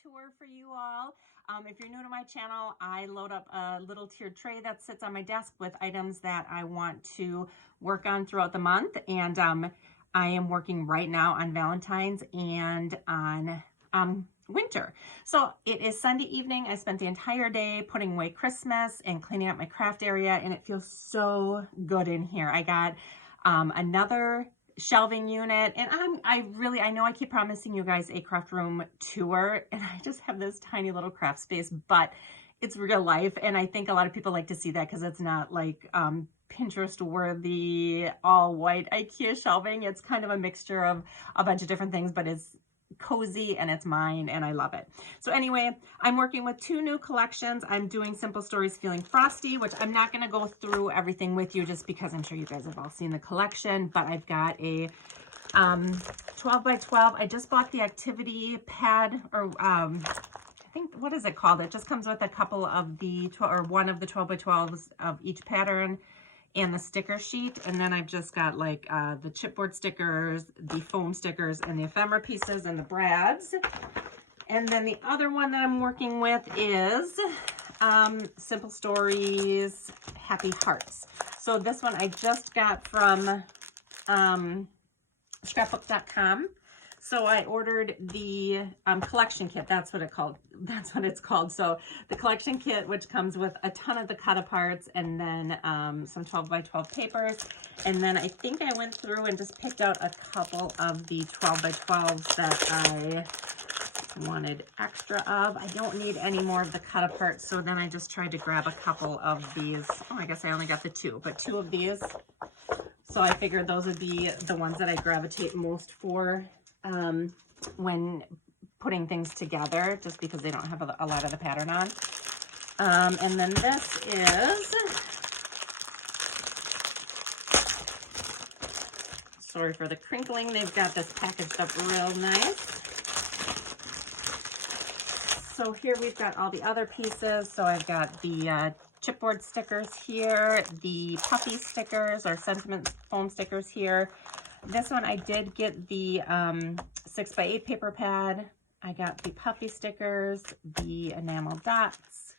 tour for you all. If you're new to my channel, I load up a little tiered tray that sits on my desk with items that I want to work on throughout the month. And I am working right now on Valentine's and on winter. So it is Sunday evening. I spent the entire day putting away Christmas and cleaning up my craft area, and it feels so good in here. I got another shelving unit, and I know I keep promising you guys a craft room tour, and I just have this tiny little craft space, but it's real life, and I think a lot of people like to see that because it's not like Pinterest worthy all white IKEA shelving. It's kind of a mixture of a bunch of different things, but it's cozy and it's mine and I love it. So anyway, I'm working with two new collections. I'm doing Simple Stories Feeling Frosty, which I'm not going to go through everything with you just because I'm sure you guys have all seen the collection, but I've got a 12 by 12. I just bought the activity pad, or I think, what is it called? It just comes with a couple of the, or one of the 12 by 12s of each pattern and the sticker sheet. And then I've just got like the chipboard stickers, the foam stickers, and the ephemera pieces and the brads. And then the other one that I'm working with is Simple Stories Happy Hearts. So this one I just got from scrapbook.com. So I ordered the collection kit. That's what it's called. So the collection kit, which comes with a ton of the cut aparts and then some 12 by 12 papers. And then I think I went through and just picked out a couple of the 12 by 12s that I wanted extra of. I don't need any more of the cut aparts. So then I just tried to grab a couple of these. Oh, I guess I only got the two, but two of these. So I figured those would be the ones that I gravitate most for when putting things together, just because they don't have a lot of the pattern on. And then this is, sorry for the crinkling, they've got this packaged up real nice. So here we've got all the other pieces. So I've got the chipboard stickers here, the puffy stickers or sentiment foam stickers here. This one I did get the 6x8 paper pad. I got the puffy stickers, the enamel dots,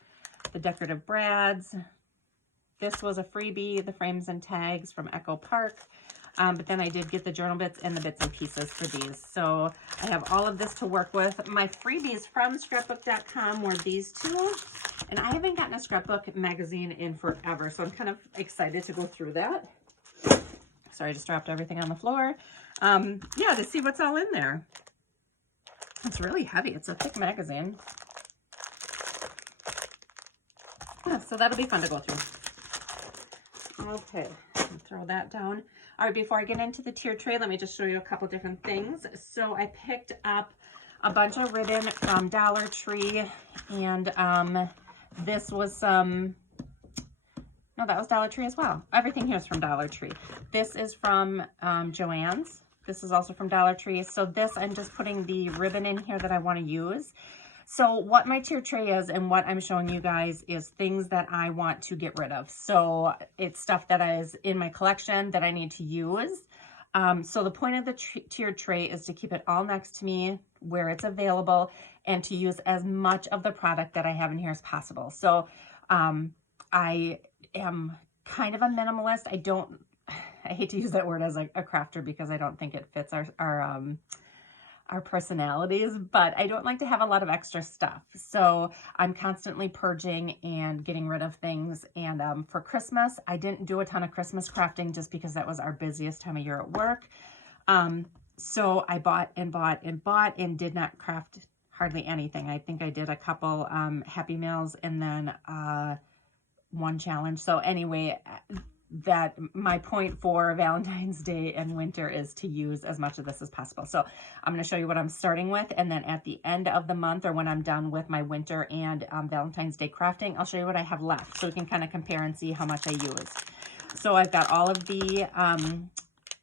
the decorative brads. This was a freebie, the frames and tags from Echo Park. But then I did get the journal bits and the bits and pieces for these. So I have all of this to work with. My freebies from scrapbook.com were these two. And I haven't gotten a scrapbook magazine in forever, so I'm kind of excited to go through that. Sorry, I just dropped everything on the floor. Yeah, to see what's all in there. It's really heavy. It's a thick magazine. Yeah, so that'll be fun to go through. Okay, throw that down. All right, before I get into the tier tray, let me just show you a couple different things. So I picked up a bunch of ribbon from Dollar Tree, and this was some... No, that was Dollar Tree as well. Everything here is from Dollar Tree. This is from Joann's. This is also from Dollar Tree. So this, I'm just putting the ribbon in here that I want to use. So what my tier tray is and what I'm showing you guys is things that I want to get rid of. So it's stuff that is in my collection that I need to use. So the point of the tiered tray is to keep it all next to me where it's available and to use as much of the product that I have in here as possible. So I am kind of a minimalist. I hate to use that word as a crafter because I don't think it fits our personalities, but I don't like to have a lot of extra stuff. So I'm constantly purging and getting rid of things. And for Christmas, I didn't do a ton of Christmas crafting just because that was our busiest time of year at work. So I bought and bought and bought and did not craft hardly anything. I think I did a couple Happy Meals and then one challenge. So anyway, that my point for Valentine's Day and winter is to use as much of this as possible. So I'm going to show you what I'm starting with, and then at the end of the month, or when I'm done with my winter and Valentine's Day crafting, I'll show you what I have left so we can kind of compare and see how much I use. So I've got all of the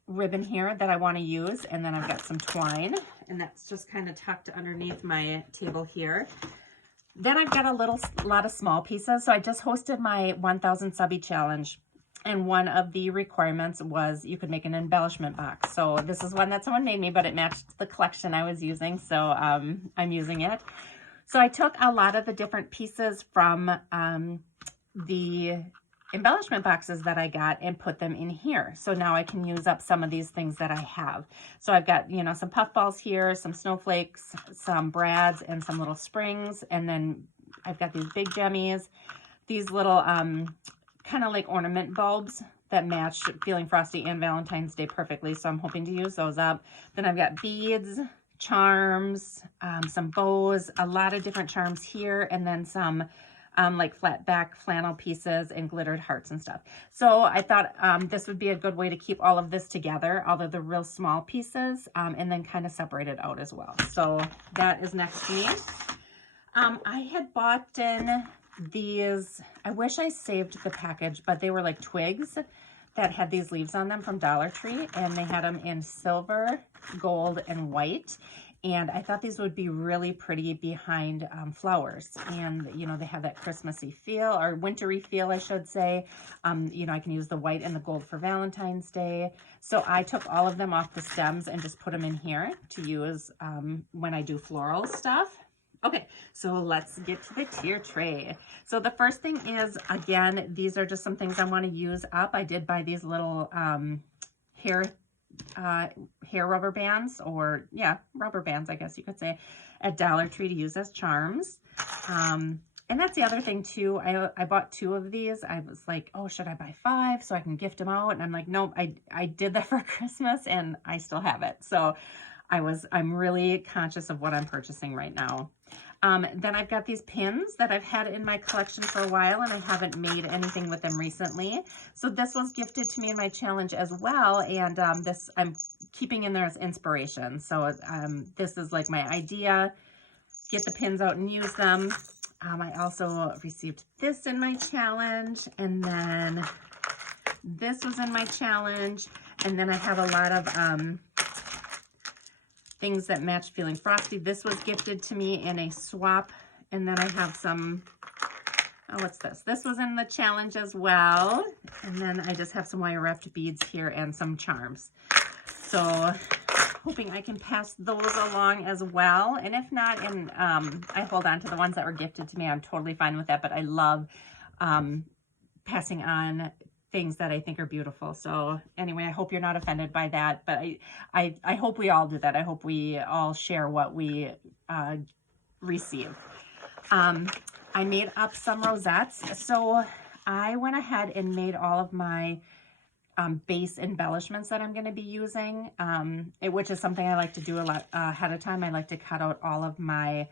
ribbon here that I want to use, and then I've got some twine, and that's just kind of tucked underneath my table here. Then I've got a lot of small pieces. So I just hosted my 1000 subby challenge. And one of the requirements was you could make an embellishment box. So this is one that someone made me, but it matched the collection I was using. So I'm using it. So I took a lot of the different pieces from the embellishment boxes that I got and put them in here. So now I can use up some of these things that I have. So I've got, you know, some puff balls here, some snowflakes, some brads, and some little springs. And then I've got these big jemmies, these little kind of like ornament bulbs that match Feeling Frosty and Valentine's Day perfectly. So I'm hoping to use those up. Then I've got beads, charms, some bows, a lot of different charms here, and then some like flat back flannel pieces and glittered hearts and stuff. So I thought this would be a good way to keep all of this together, all of the real small pieces, and then kind of separate it out as well. So that is next to me. I had bought in these, I wish I saved the package, but they were like twigs that had these leaves on them from Dollar Tree, and they had them in silver, gold, and white. And I thought these would be really pretty behind flowers. And, you know, they have that Christmassy feel, or wintry feel, I should say. You know, I can use the white and the gold for Valentine's Day. So I took all of them off the stems and just put them in here to use when I do floral stuff. Okay, so let's get to the tier tray. So the first thing is, again, these are just some things I want to use up. I did buy these little hair rubber bands, or yeah, rubber bands, I guess you could say, at Dollar Tree to use as charms. And that's the other thing too. I bought 2 of these. I was like, oh, should I buy 5 so I can gift them out? And I'm like, nope, I did that for Christmas and I still have it. So I'm really conscious of what I'm purchasing right now. Then I've got these pins that I've had in my collection for a while, and I haven't made anything with them recently. So this was gifted to me in my challenge as well, and this I'm keeping in there as inspiration. So this is like my idea, get the pins out and use them. I also received this in my challenge, and then this was in my challenge, and then I have a lot of things that match Feeling Frosty. This was gifted to me in a swap. And then I have some, oh, what's this? This was in the challenge as well. And then I just have some wire wrapped beads here and some charms. So hoping I can pass those along as well. And if not, and I hold on to the ones that were gifted to me, I'm totally fine with that. But I love passing on things that I think are beautiful. So anyway, I hope you're not offended by that, but I hope we all do that. I hope we all share what we receive. I made up some rosettes. So I went ahead and made all of my base embellishments that I'm going to be using, which is something I like to do a lot ahead of time. I like to cut out all of my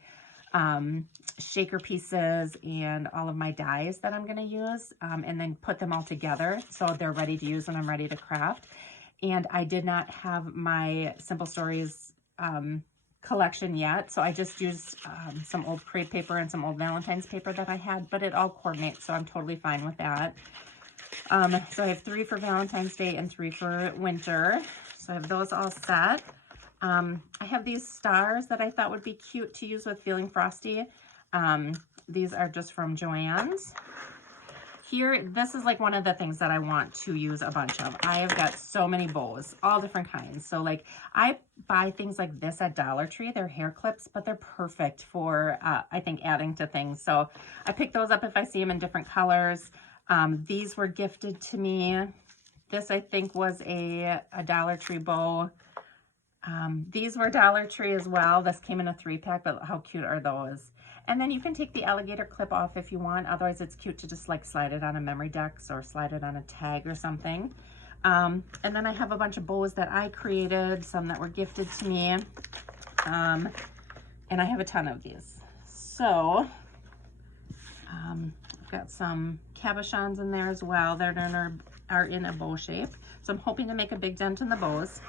shaker pieces and all of my dies that I'm going to use, and then put them all together so they're ready to use when I'm ready to craft. And I did not have my Simple Stories collection yet, so I just used some old crepe paper and some old Valentine's paper that I had, but it all coordinates, so I'm totally fine with that. So I have 3 for Valentine's Day and 3 for winter, so I have those all set. I have these stars that I thought would be cute to use with Feeling Frosty. These are just from Joann's. Here, this is like one of the things that I want to use a bunch of. I have got so many bows, all different kinds. So like I buy things like this at Dollar Tree. They're hair clips, but they're perfect for, I think, adding to things. So I pick those up if I see them in different colors. These were gifted to me. This, I think, was a Dollar Tree bow. These were Dollar Tree as well. This came in a 3-pack, but how cute are those? And then you can take the alligator clip off if you want. Otherwise, it's cute to just like slide it on a memory dex or slide it on a tag or something. And then I have a bunch of bows that I created, some that were gifted to me. And I have a ton of these. So I've got some cabochons in there as well that are in a bow shape. So I'm hoping to make a big dent in the bows.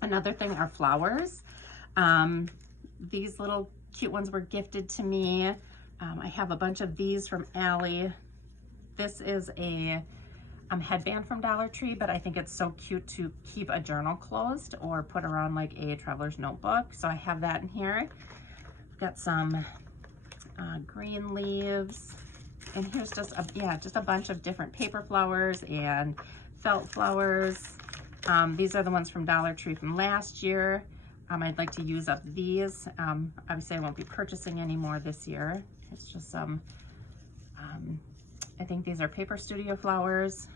Another thing are flowers. These little cute ones were gifted to me. I have a bunch of these from Allie. This is a headband from Dollar Tree, but I think it's so cute to keep a journal closed or put around like a traveler's notebook. So I have that in here. I've got some green leaves. And here's just a bunch of different paper flowers and felt flowers. These are the ones from Dollar Tree from last year. I'd like to use up these. Obviously I won't be purchasing any more this year. It's just some, I think these are Paper Studio flowers.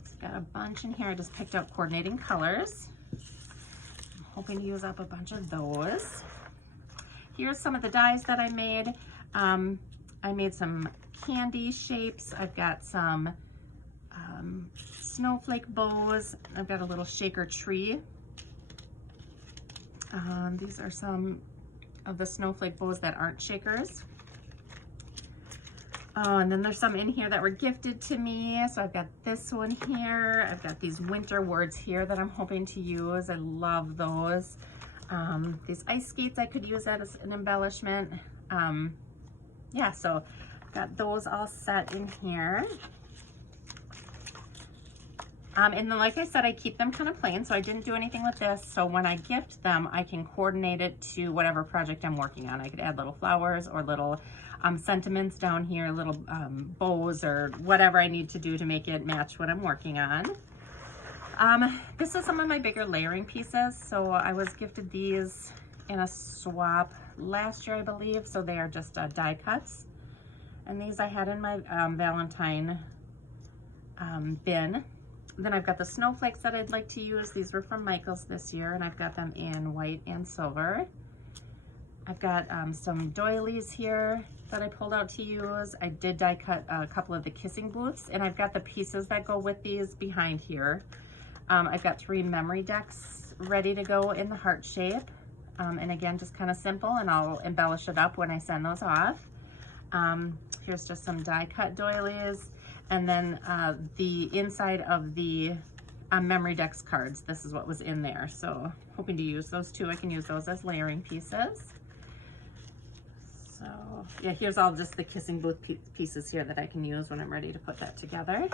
It's got a bunch in here. I just picked up coordinating colors. I'm hoping to use up a bunch of those. Here's some of the dies that I made. I made some candy shapes. I've got some snowflake bows. I've got a little shaker tree. These are some of the snowflake bows that aren't shakers. Oh, and then there's some in here that were gifted to me. So I've got this one here. I've got these winter words here that I'm hoping to use. I love those. These ice skates I could use that as an embellishment. Yeah, so I've got those all set in here. And then, like I said, I keep them kind of plain, so I didn't do anything with this. So when I gift them, I can coordinate it to whatever project I'm working on. I could add little flowers or little sentiments down here, little bows or whatever I need to do to make it match what I'm working on. This is some of my bigger layering pieces. So I was gifted these in a swap last year, I believe. So they are just die cuts. And these I had in my Valentine bin. Then I've got the snowflakes that I'd like to use. These were from Michael's this year, and I've got them in white and silver. I've got some doilies here that I pulled out to use. I did die cut a couple of the kissing booths, and I've got the pieces that go with these behind here. I've got 3 memory decks ready to go in the heart shape. And again, just kind of simple, and I'll embellish it up when I send those off. Here's just some die cut doilies. And then the inside of the memory decks cards, this is what was in there. So hoping to use those too. I can use those as layering pieces. So yeah, here's all just the kissing booth pieces here that I can use when I'm ready to put that together.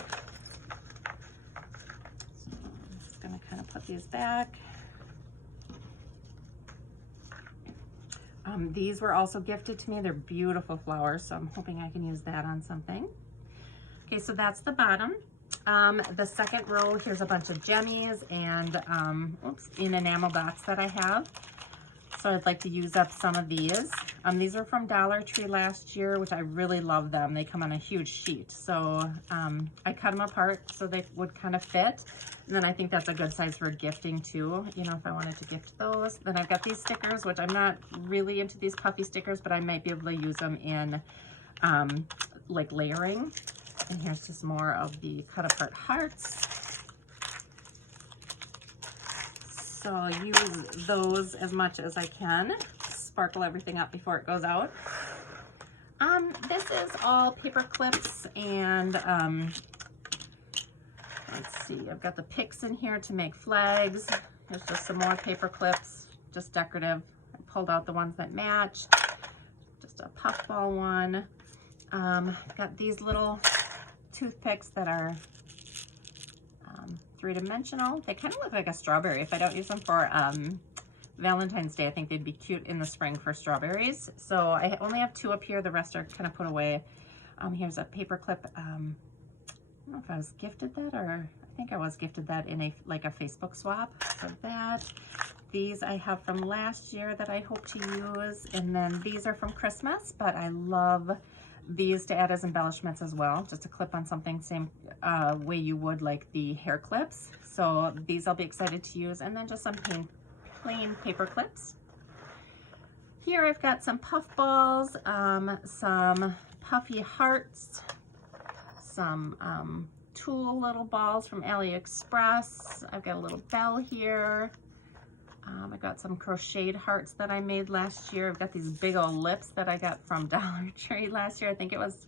So I'm just gonna kind of put these back. These were also gifted to me. They're beautiful flowers, so I'm hoping I can use that on something. Okay, so that's the bottom. The second row, here's a bunch of jemmies and in enamel dots that I have. So I'd like to use up some of these. These are from Dollar Tree last year, which I really love them. They come on a huge sheet. So I cut them apart so they would kind of fit. And then I think that's a good size for gifting too, you know, if I wanted to gift those. Then I've got these stickers, which I'm not really into these puffy stickers, but I might be able to use them in like layering. And here's just more of the cut apart hearts. So I'll use those as much as I can. Sparkle everything up before it goes out. This is all paper clips and let's see, I've got the picks in here to make flags. There's just some more paper clips, just decorative. I pulled out the ones that match. Just a puffball one. Got these little toothpicks that are 3-dimensional. They kind of look like a strawberry. If I don't use them for Valentine's Day, I think they'd be cute in the spring for strawberries. So I only have 2 up here. The rest are kind of put away. Here's a paper clip. I don't know if I was gifted that, or I think I was gifted that in a Facebook swap. So that. These I have from last year that I hope to use. And then these are from Christmas, but I love these to add as embellishments as well, just to clip on something same way you would like the hair clips. So these I'll be excited to use. And then just some plain paper clips. Here I've got some puff balls, some puffy hearts, some tulle little balls from AliExpress. I've got a little bell here. I got some crocheted hearts that I made last year. I've got these big old lips that I got from Dollar Tree last year. I think it was,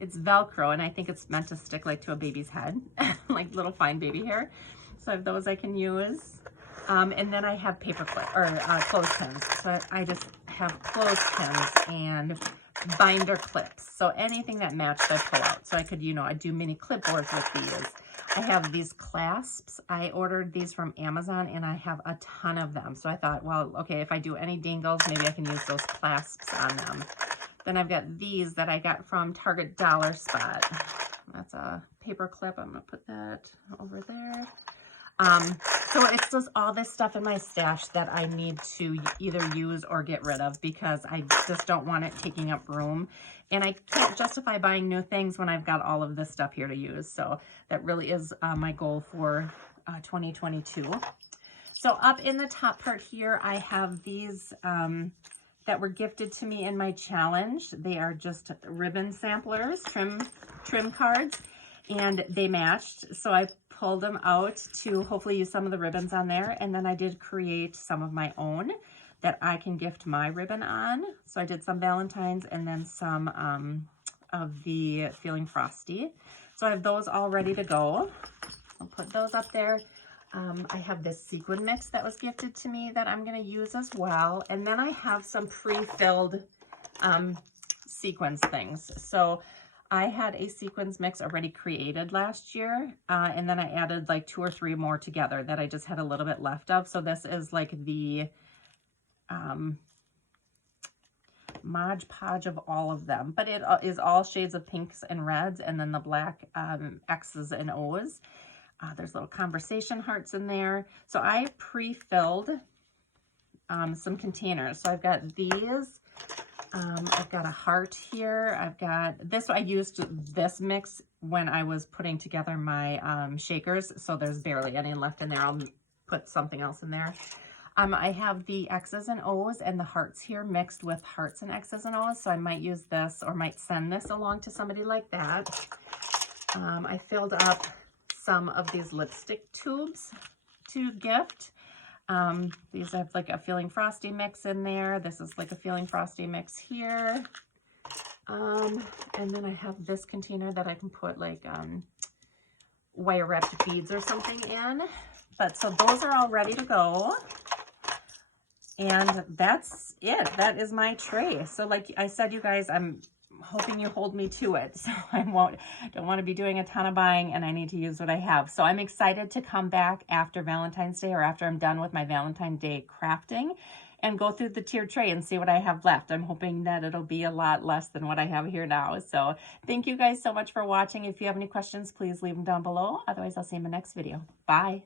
it's Velcro, and I think it's meant to stick like to a baby's head, like little fine baby hair. So I have those I can use. And then I have paper clip or clothespins. So I just have clothespins and binder clips. So anything that matched I pull out. So I could, you know, I do mini clipboards with these. I have these clasps. I ordered these from Amazon and I have a ton of them. So I thought, well, okay, if I do any dingles, maybe I can use those clasps on them. Then I've got these that I got from Target Dollar Spot. That's a paper clip. I'm gonna put that over there. So it's just all this stuff in my stash that I need to either use or get rid of because I just don't want it taking up room. And I can't justify buying new things when I've got all of this stuff here to use. So that really is my goal for 2022. So up in the top part here, I have these that were gifted to me in my challenge. They are just ribbon samplers, trim cards, and they matched. So I pulled them out to hopefully use some of the ribbons on there. And then I did create some of my own that I can gift my ribbon on. So I did some Valentines and then some of the Feeling Frosty. So I have those all ready to go. I'll put those up there. I have this sequin mix that was gifted to me that I'm going to use as well. And then I have some pre-filled sequins things. So I had a sequins mix already created last year, and then I added like 2 or 3 more together that I just had a little bit left of. So this is like the Mod Podge of all of them, but it is all shades of pinks and reds, and then the black X's and O's. There's little conversation hearts in there. So I pre-filled some containers. So I've got these. I've got a heart here. I've got this. I used this mix when I was putting together my shakers. So there's barely any left in there. I'll put something else in there. I have the X's and O's and the hearts here mixed with hearts and X's and O's. So I might use this or might send this along to somebody like that. I filled up some of these lipstick tubes to gift. These have like a Feeling Frosty mix in there. This is like a Feeling Frosty mix here. And then I have this container that I can put like wire wrapped beads or something in. But so those are all ready to go. And that's it. That is my tray. So like I said, you guys, I'm hoping you hold me to it. So I don't want to be doing a ton of buying, and I need to use what I have. So I'm excited to come back after Valentine's Day or after I'm done with my Valentine's Day crafting and go through the tiered tray and see what I have left. I'm hoping that it'll be a lot less than what I have here now. So thank you guys so much for watching. If you have any questions, please leave them down below. Otherwise, I'll see you in the next video. Bye.